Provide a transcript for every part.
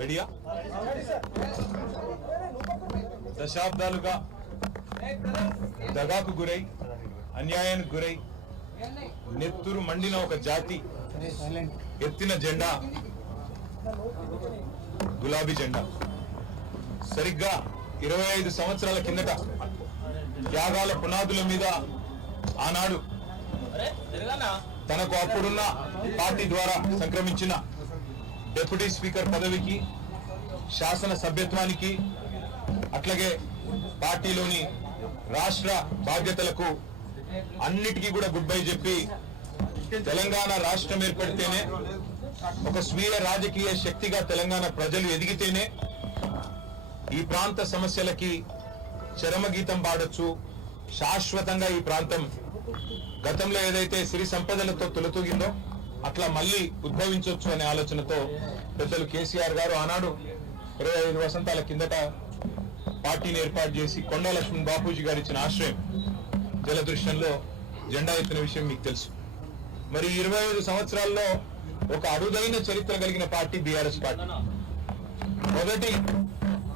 రెడీయా? దశాబ్దాలుగా దగాకు గురై అన్యాయానికి గురై నెత్తురు మండిన ఒక జాతి ఎత్తిన జెండా గులాబీ జెండా. సరిగ్గా 25 సంవత్సరాల కిందట త్యాగాల పునాదుల మీద ఆనాడు తనకు అప్పుడున్న పార్టీ ద్వారా సంక్రమించిన డిప్యూటీ స్పీకర్ పదవికి, శాసన సభ్యత్వానికి, అట్లాగే పార్టీలోని రాష్ట్ర బాధ్యతలకు అన్నిటికీ కూడా గుడ్ బై చెప్పి తెలంగాణ రాష్ట్రం ఏర్పడితేనే ఒక స్వీయ రాజకీయ శక్తిగా తెలంగాణ ప్రజలు ఎదిగితేనే ఈ ప్రాంత సమస్యలకి చరమగీతం పాడొచ్చు, శాశ్వతంగా ఈ ప్రాంతం గతంలో ఏదైతే సిరి సంపదలతో తొలతూగిందో అట్లా మళ్ళీ ఉద్భవించవచ్చు అనే ఆలోచనతో పెద్దలు కేసీఆర్ గారు ఆనాడు 25 వసంతాల కిందట పార్టీని ఏర్పాటు చేసి కొండా లక్ష్మణ్ బాపూజీ గారు ఇచ్చిన ఆశ్రయం జలదృశ్యంలో జెండా ఎత్తిన విషయం మీకు తెలుసు. మరి 25 సంవత్సరాల్లో ఒక అరుదైన చరిత్ర కలిగిన పార్టీ బీఆర్ఎస్ పార్టీ. మొదటి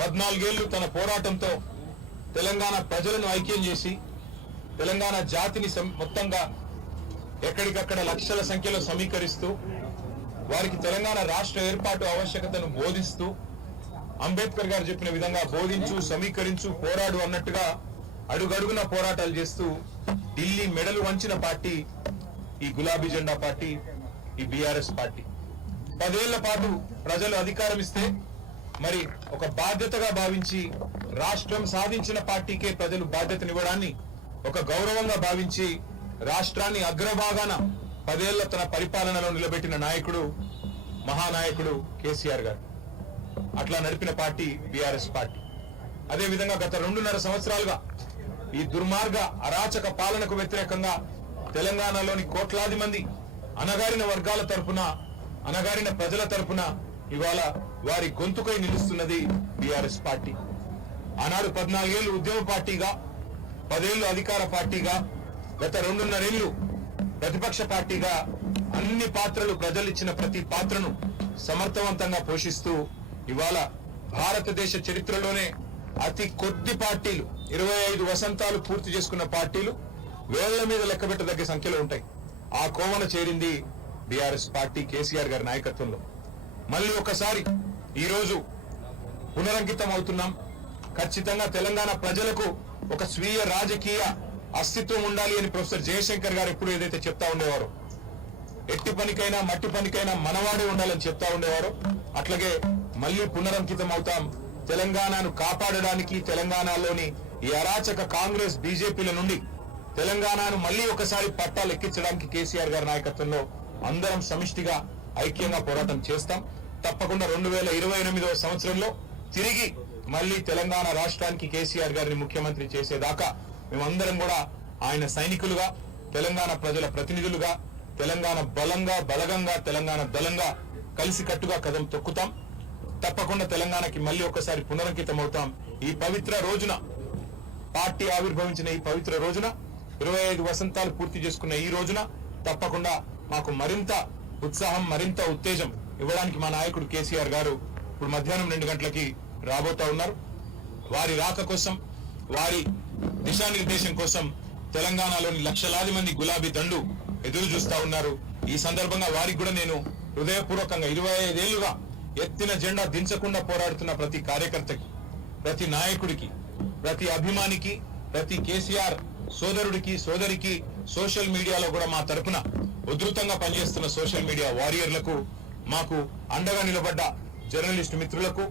14 ఏళ్లు తన పోరాటంతో తెలంగాణ ప్రజలను ఐక్యం చేసి తెలంగాణ జాతిని మొత్తంగా ఎక్కడికక్కడ లక్షల సంఖ్యలో సమీకరిస్తూ వారికి తెలంగాణ రాష్ట్ర ఏర్పాటు ఆవశ్యకతను బోధిస్తూ అంబేద్కర్ గారు చెప్పిన విధంగా బోధించు, సమీకరించు, పోరాడు అన్నట్టుగా అడుగడుగున పోరాటాలు చేస్తూ ఢిల్లీ మెడలు వంచిన పార్టీ ఈ గులాబీ జెండా పార్టీ, ఈ బీఆర్ఎస్ పార్టీ. 10 ఏళ్ల పాటు ప్రజలు అధికారం ఇస్తే మరి ఒక బాధ్యతగా భావించి రాష్ట్రం సాధించిన పార్టీకే ప్రజలు బాధ్యతనివ్వడాన్ని ఒక గౌరవంగా భావించి రాష్ట్రాన్ని అగ్రభాగాన 10 ఏళ్ల తన పరిపాలనలో నిలబెట్టిన నాయకుడు మహానాయకుడు కేసీఆర్ గారు. అట్లా నడిపిన పార్టీ బీఆర్ఎస్ పార్టీ. అదేవిధంగా గత 2.5 సంవత్సరాలుగా ఈ దుర్మార్గ అరాచక పాలనకు వ్యతిరేకంగా తెలంగాణలోని కోట్లాది మంది అణగారిన వర్గాల తరపున, అణగారిన ప్రజల తరపున ఇవాళ వారి గొంతుకై నిలుస్తున్నది బీఆర్ఎస్ పార్టీ. ఆనాడు 14 ఏళ్లు ఉద్యమ పార్టీగా, 10 ఏళ్లు అధికార పార్టీగా, గత 2.5 ఏళ్లు ప్రతిపక్ష పార్టీగా అన్ని పాత్రలు, ప్రజలు ఇచ్చిన ప్రతి పాత్రను సమర్థవంతంగా పోషిస్తూ ఇవాళ భారతదేశ చరిత్రలోనే అతి కొద్ది పార్టీలు, 25 వసంతాలు పూర్తి చేసుకున్న పార్టీలు వేళ్ల మీద లెక్కబెట్టదగ్గ సంఖ్యలో ఉంటాయి. ఆ కోవన చేరింది బీఆర్ఎస్ పార్టీ కేసీఆర్ గారి నాయకత్వంలో. మళ్ళీ ఒకసారి ఈరోజు పునరంకితం అవుతున్నాం. ఖచ్చితంగా తెలంగాణ ప్రజలకు ఒక స్వీయ రాజకీయ అస్తిత్వం ఉండాలి అని ప్రొఫెసర్ జయశంకర్ గారు ఎప్పుడు ఏదైతే చెప్తా ఉండేవారో, ఎట్టి పనికైనా మట్టి పనికైనా మనవాడే ఉండాలని చెప్తా ఉండేవారో, అట్లాగే మళ్ళీ పునరంకితం అవుతాం. తెలంగాణను కాపాడడానికి, తెలంగాణలోని ఈ అరాచక కాంగ్రెస్ బీజేపీల నుండి తెలంగాణను మళ్ళీ ఒకసారి పట్టాలు ఎక్కించడానికి కేసీఆర్ గారి నాయకత్వంలో అందరం సమిష్టిగా ఐక్యంగా పోరాటం చేస్తాం. తప్పకుండా 2028వ సంవత్సరంలో తిరిగి మళ్ళీ తెలంగాణ రాష్ట్రానికి కేసీఆర్ గారిని ముఖ్యమంత్రి చేసేదాకా మేమందరం కూడా ఆయన సైనికులుగా, తెలంగాణ ప్రజల ప్రతినిధులుగా, తెలంగాణ బలగంగా, తెలంగాణ దళంగా కలిసికట్టుగా కదం తొక్కుతాం. తప్పకుండా తెలంగాణకి మళ్ళీ ఒకసారి పునరంకితం అవుతాం. ఈ పవిత్ర రోజున, పార్టీ ఆవిర్భవించిన ఈ పవిత్ర రోజున, 25 వసంతాలు పూర్తి చేసుకున్న ఈ రోజున తప్పకుండా మాకు మరింత ఉత్సాహం, మరింత ఉత్తేజం ఇవ్వడానికి మా నాయకుడు కేసీఆర్ గారు ఇప్పుడు మధ్యాహ్నం 2 గంటలకి రాబోతా ఉన్నారు. వారి రాక కోసం, వారి దిశానిర్దేశం కోసం తెలంగాణలోని లక్షలాది మంది గులాబీ దండు ఎదురు చూస్తా ఉన్నారు. ఈ సందర్భంగా వారికి కూడా నేను హృదయపూర్వకంగా 25 ఏళ్లుగా ఎత్తిన జెండా దించకుండా పోరాడుతున్న ప్రతి కార్యకర్తకి, ప్రతి నాయకుడికి, ప్రతి అభిమానికి, ప్రతి కేసీఆర్ సోదరుడికి, సోదరికి, సోషల్ మీడియాలో కూడా మా తరపున ఉధృతంగా పనిచేస్తున్న సోషల్ మీడియా వారియర్లకు, మాకు అండగా నిలబడ్డ జర్నలిస్టు మిత్రులకు,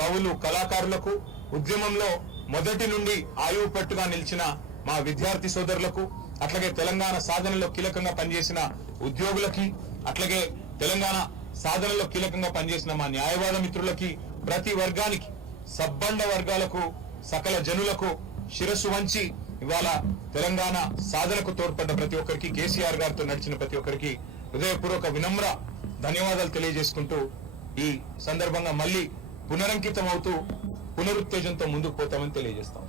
కవులు, కళాకారులకు, ఉద్యమంలో మొదటి నుండి ఆయువు పట్టుగా నిలిచిన మా విద్యార్థి సోదరులకు, అట్లాగే తెలంగాణ సాధనలో కీలకంగా పనిచేసిన ఉద్యోగులకి, అట్లాగే తెలంగాణ సాధనలో కీలకంగా పనిచేసిన మా న్యాయవాద మిత్రులకి, ప్రతి వర్గానికి, సబ్బండ వర్గాలకు, సకల జనులకు శిరస్సు వంచి ఇవాళ తెలంగాణ సాధనకు తోడ్పడ్డ ప్రతి ఒక్కరికి, కేసీఆర్ గారితో నడిచిన ప్రతి ఒక్కరికి హృదయపూర్వక వినమ్ర ధన్యవాదాలు తెలియజేసుకుంటూ ఈ సందర్భంగా మళ్ళీ పునరంకితం అవుతూ పునరుత్తేజంతో ముందుకు పోతామని తెలియజేస్తాం.